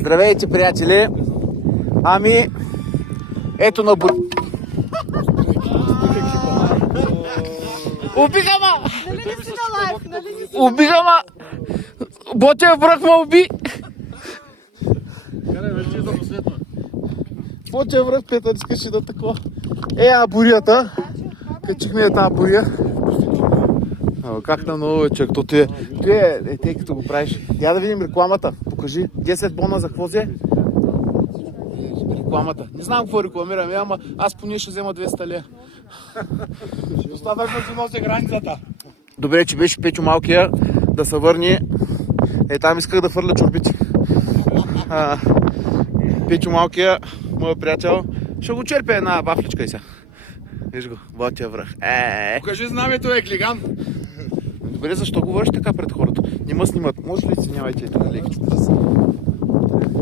Здравейте, приятели! Ами, ето на Бури... Убига ма! Нали не си на лайф? Нали не си? Убига ма! Ботев връх ме уби! Ботев връх, Петър, искаш да такова. Бурията. Качихме тази бурия. Как на много вечер? То е, тъй като го правиш. Я да видим рекламата. Покажи. 10 бона за какво взе? Рекламата. Не знам какво рекламираме, ама аз поне ще взема 200 лея. Достатъчно си носи границата. Добре, че беше Печо малкия да се върне. Там исках да фърля чорбите. Печо малкия, моят приятел, ще го черпя една вафличка и сега. Виж го, ботия връх. Покажи знамето, еклиган. Добре, защо говориш така пред хората? Не ме снимат. Може ли снимайте лекичко?